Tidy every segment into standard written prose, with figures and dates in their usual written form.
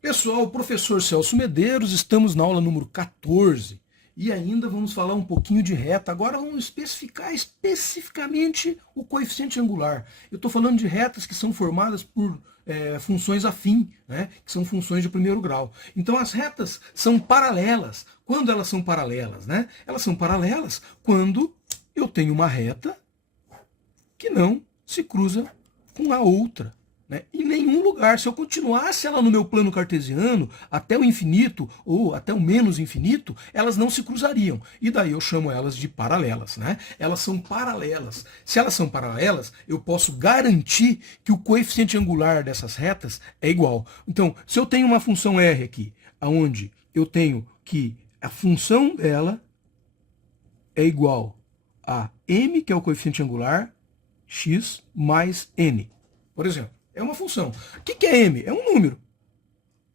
Pessoal, professor Celso Medeiros, estamos na aula número 14 e ainda vamos falar um pouquinho de reta. Agora vamos especificar especificamente o coeficiente angular. Eu estou falando de retas que são formadas por funções afim, né, que são funções de primeiro grau. Então as retas são paralelas. Quando elas são paralelas? Né? Elas são paralelas quando eu tenho uma reta que não se cruza com a outra. Né? Em nenhum lugar, se eu continuasse ela no meu plano cartesiano, até o infinito ou até o menos infinito, elas não se cruzariam. E daí eu chamo elas de paralelas. Né? Elas são paralelas. Se elas são paralelas, eu posso garantir que o coeficiente angular dessas retas é igual. Então, se eu tenho uma função r aqui, onde eu tenho que a função dela é igual a m, que é o coeficiente angular, x mais n. Por exemplo, é uma função. O que é m? É um número.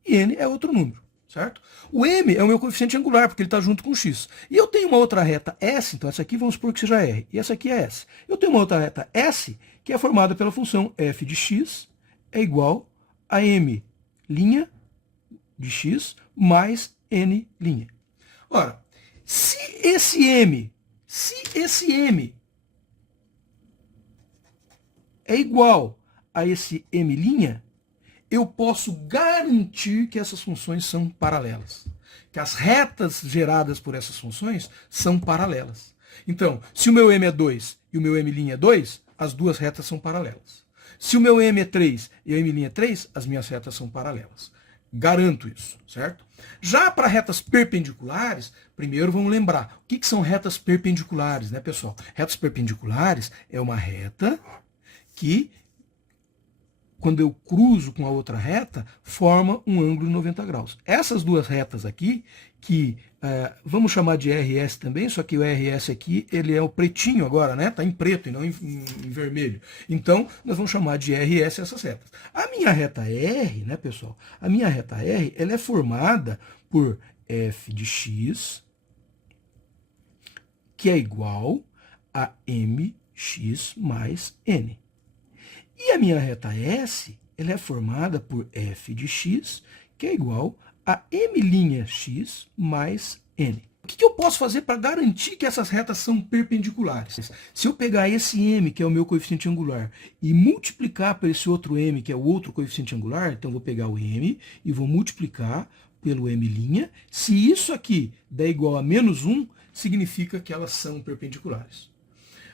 E n é outro número, certo? O m é o meu coeficiente angular, porque ele está junto com o x. E eu tenho uma outra reta s, então essa aqui vamos supor que seja r, e essa aqui é s. Eu tenho uma outra reta s, que é formada pela função f de x é igual a m' de x mais n'. Ora, se esse m é igual a esse m', eu posso garantir que essas funções são paralelas. Que as retas geradas por essas funções são paralelas. Então, se o meu m é 2 e o meu m' é 2, as duas retas são paralelas. Se o meu m é 3 e o m' é 3, as minhas retas são paralelas. Garanto isso, certo? Já para retas perpendiculares, primeiro vamos lembrar, o que são retas perpendiculares, né, pessoal? Retas perpendiculares é uma reta que, quando eu cruzo com a outra reta, forma um ângulo de 90 graus. Essas duas retas aqui, que vamos chamar de RS também, só que o RS aqui, ele é o pretinho agora, né? Está em preto e não em vermelho. Então, nós vamos chamar de RS essas retas. A minha reta R, né, pessoal? A minha reta R, ela é formada por f de x, que é igual a mx mais n. E a minha reta S, ela é formada por f de x, que é igual a m'x mais n. O que eu posso fazer para garantir que essas retas são perpendiculares? Se eu pegar esse m, que é o meu coeficiente angular, e multiplicar por esse outro m, que é o outro coeficiente angular, então eu vou pegar o m e vou multiplicar pelo m'. Se isso aqui der igual a menos 1, significa que elas são perpendiculares.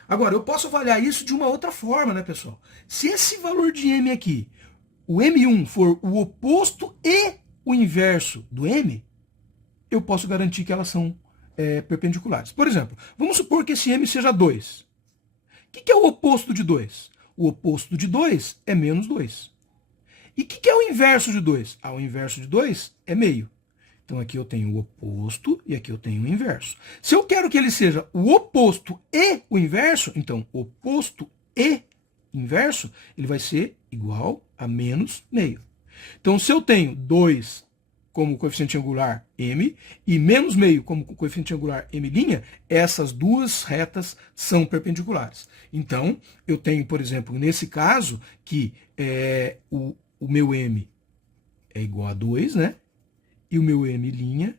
Agora, eu posso avaliar isso de uma outra forma, né, pessoal? Se esse valor de m aqui, o m1 for o oposto e o inverso do m, eu posso garantir que elas são perpendiculares. Por exemplo, vamos supor que esse m seja 2. O que é o oposto de 2? O oposto de 2 é menos 2. E o que é o inverso de 2? Ah, o inverso de 2 é meio. Então aqui eu tenho o oposto e aqui eu tenho o inverso. Se eu quero que ele seja o oposto e o inverso, então oposto e inverso, ele vai ser igual a menos meio. Então se eu tenho 2 como coeficiente angular m e menos meio como coeficiente angular m', essas duas retas são perpendiculares. Então eu tenho, por exemplo, nesse caso, que o meu m é igual a 2, né? E o meu m'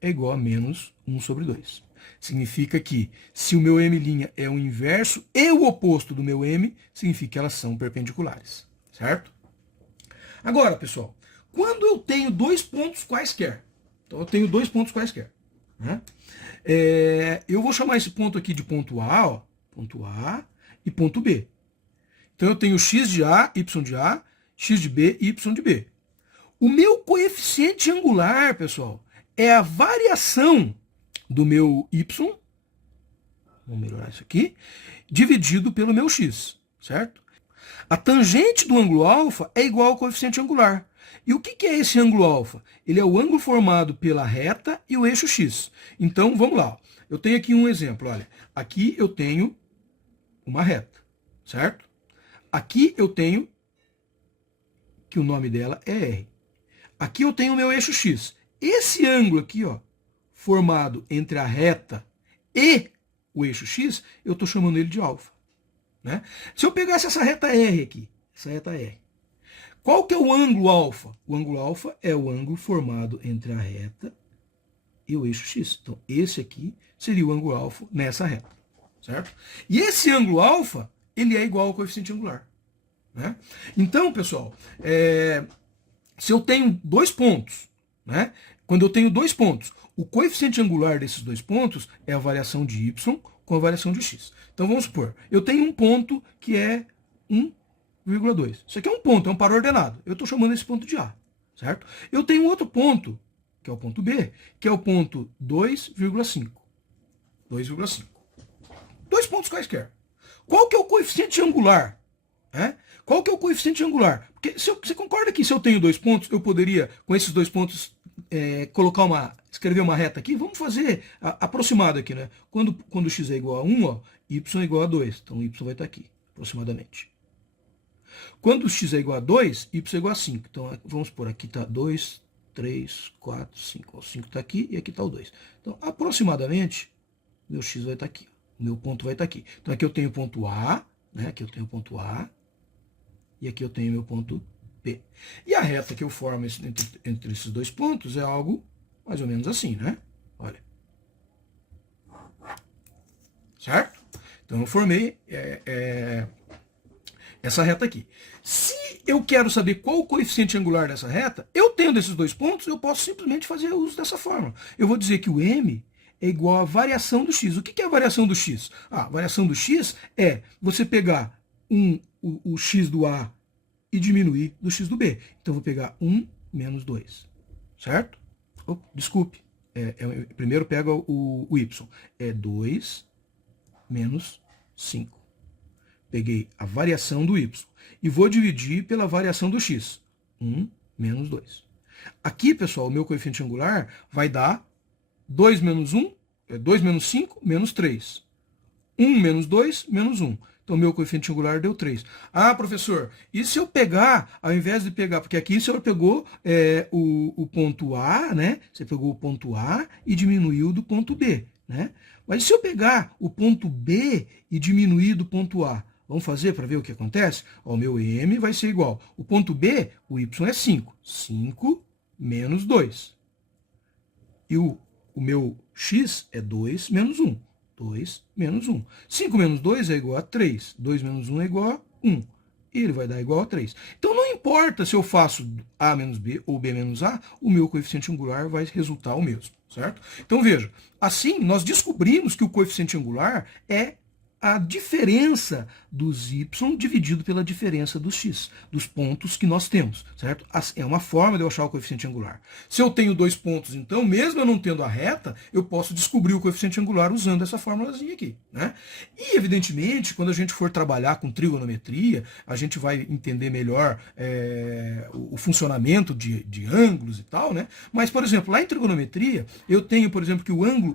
é igual a menos 1 sobre 2. Significa que se o meu m' é o inverso e o oposto do meu m, significa que elas são perpendiculares, certo? Agora, pessoal, quando eu tenho dois pontos quaisquer, então eu tenho dois pontos quaisquer, né? Eu vou chamar esse ponto aqui de ponto A, ó, ponto A e ponto B. Então eu tenho x de A, y de A, x de B e y de B. O meu coeficiente angular, pessoal, é a variação do meu y, vamos melhorar isso aqui, dividido pelo meu x, certo? A tangente do ângulo alfa é igual ao coeficiente angular. E o que é esse ângulo alfa? Ele é o ângulo formado pela reta e o eixo x. Então, vamos lá. Eu tenho aqui um exemplo, olha. Aqui eu tenho uma reta, certo? Aqui eu tenho que o nome dela é R. Aqui eu tenho o meu eixo x. Esse ângulo aqui, ó, formado entre a reta e o eixo x, eu estou chamando ele de alfa. Né? Se eu pegasse essa reta R aqui, essa reta R, Qual que é o ângulo alfa? O ângulo alfa é o ângulo formado entre a reta e o eixo x. Então, esse aqui seria o ângulo alfa nessa reta, certo? E esse ângulo alfa, ele é igual ao coeficiente angular, né? Então, pessoal, se eu tenho dois pontos, né? Quando eu tenho dois pontos, o coeficiente angular desses dois pontos é a variação de y com a variação de x. Então, vamos supor, eu tenho um ponto que é 1,2. Isso aqui é um ponto, é um par ordenado. Eu estou chamando esse ponto de A, certo? Eu tenho outro ponto, que é o ponto B, que é o ponto 2,5. 2,5. Dois pontos quaisquer. Qual que é o coeficiente angular? Qual que é o coeficiente angular? Porque você concorda que se eu tenho dois pontos, eu poderia, com esses dois pontos, escrever uma reta aqui? Vamos fazer aproximado aqui, né? Quando x é igual a 1, ó, y é igual a 2. Então, y vai estar aqui, aproximadamente. Quando x é igual a 2, y é igual a 5. Então, vamos supor, aqui está 2, 3, 4, 5. O 5 está aqui e aqui está o 2. Então, aproximadamente, meu x vai estar aqui. O meu ponto vai estar aqui. Então, aqui eu tenho o ponto A, né? Aqui eu tenho o ponto A. E aqui eu tenho meu ponto P. E a reta que eu formo entre esses dois pontos é algo mais ou menos assim, né? Olha. Certo? Então, eu formei essa reta aqui. Se eu quero saber qual o coeficiente angular dessa reta, eu tendo esses dois pontos, eu posso simplesmente fazer uso dessa fórmula. Eu vou dizer que o m é igual à variação do x. O que é a variação do x? A variação do x é você pegar o x do A e diminuir do x do B. Então, eu vou pegar 1 menos 2. Certo? Desculpe. Primeiro pega o y. É 2 menos 5. Peguei a variação do y e vou dividir pela variação do x. 1 menos 2. Aqui, pessoal, o meu coeficiente angular vai dar 2 menos 1, 2 menos 5, menos 3. 1 menos 2, menos 1. Então, o meu coeficiente angular deu 3. Ah, professor, e se eu pegar, ao invés de pegar, porque aqui o senhor pegou o ponto A, né? Você pegou o ponto A e diminuiu do ponto B, né? Mas se eu pegar o ponto B e diminuir do ponto A, vamos fazer para ver o que acontece? Ó, o meu m vai ser igual. O ponto B, o y é 5. 5 menos 2. E o meu x é 2 menos 1. 2 menos 1. 5 menos 2 é igual a 3. 2 menos 1 é igual a 1. E ele vai dar igual a 3. Então, não importa se eu faço A menos B ou B menos A, o meu coeficiente angular vai resultar o mesmo, certo? Então, veja, assim, nós descobrimos que o coeficiente angular é a diferença dos y dividido pela diferença dos x, dos pontos que nós temos, certo? É uma forma de eu achar o coeficiente angular. Se eu tenho dois pontos, então, mesmo eu não tendo a reta, eu posso descobrir o coeficiente angular usando essa formulazinha aqui, né? E, evidentemente, quando a gente for trabalhar com trigonometria, a gente vai entender melhor o funcionamento de ângulos e tal, né? Mas, por exemplo, lá em trigonometria, eu tenho, por exemplo,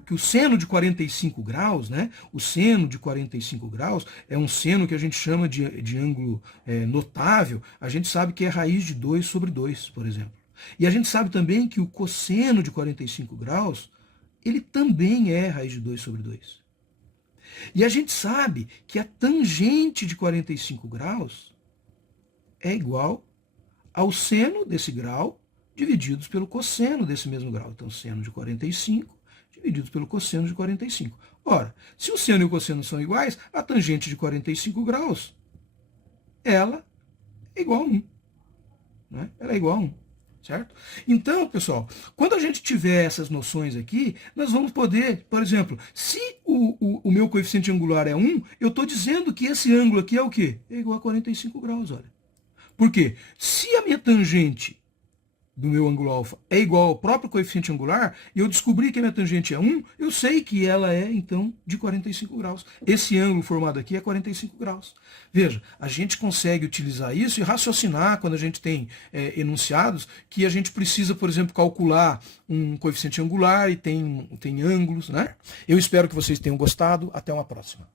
que o seno de 45 graus, né? O seno de 45 graus é um seno que a gente chama de ângulo notável. A gente sabe que é raiz de 2 sobre 2, por exemplo. E a gente sabe também que o cosseno de 45 graus, ele também é raiz de 2 sobre 2. E a gente sabe que a tangente de 45 graus é igual ao seno desse grau divididos pelo cosseno desse mesmo grau. Então, seno de 45 divididos pelo cosseno de 45. Ora, se o seno e o cosseno são iguais, a tangente de 45 graus, ela é igual a 1. Né? Ela é igual a 1. Certo? Então, pessoal, quando a gente tiver essas noções aqui, nós vamos poder, por exemplo, se o meu coeficiente angular é 1, eu estou dizendo que esse ângulo aqui é o quê? É igual a 45 graus, olha. Por quê? Se a minha tangente do meu ângulo alfa é igual ao próprio coeficiente angular, e eu descobri que a minha tangente é 1, eu sei que ela é, então, de 45 graus. Esse ângulo formado aqui é 45 graus. Veja, a gente consegue utilizar isso e raciocinar quando a gente tem enunciados que a gente precisa, por exemplo, calcular um coeficiente angular e tem ângulos, né? Eu espero que vocês tenham gostado. Até uma próxima.